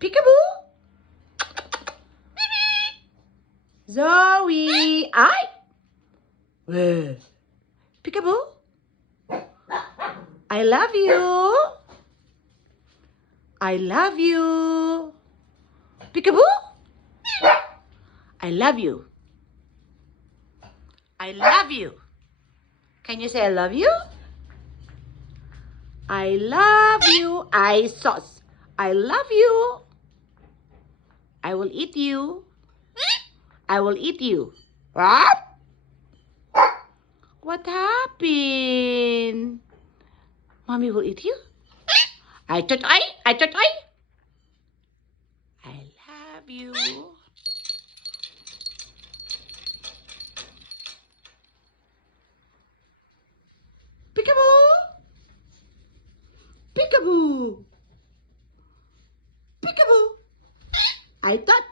Peekaboo. Zoe. Ay. Peekaboo. I love you. I love you. Peekaboo. I love you. I love you. Can you say I love you? I love you. I sauce. I love you. I will eat you. I will eat you. What happened? Mommy will eat you? I thought I love you. Peekaboo. Peekaboo. Peekaboo. I thought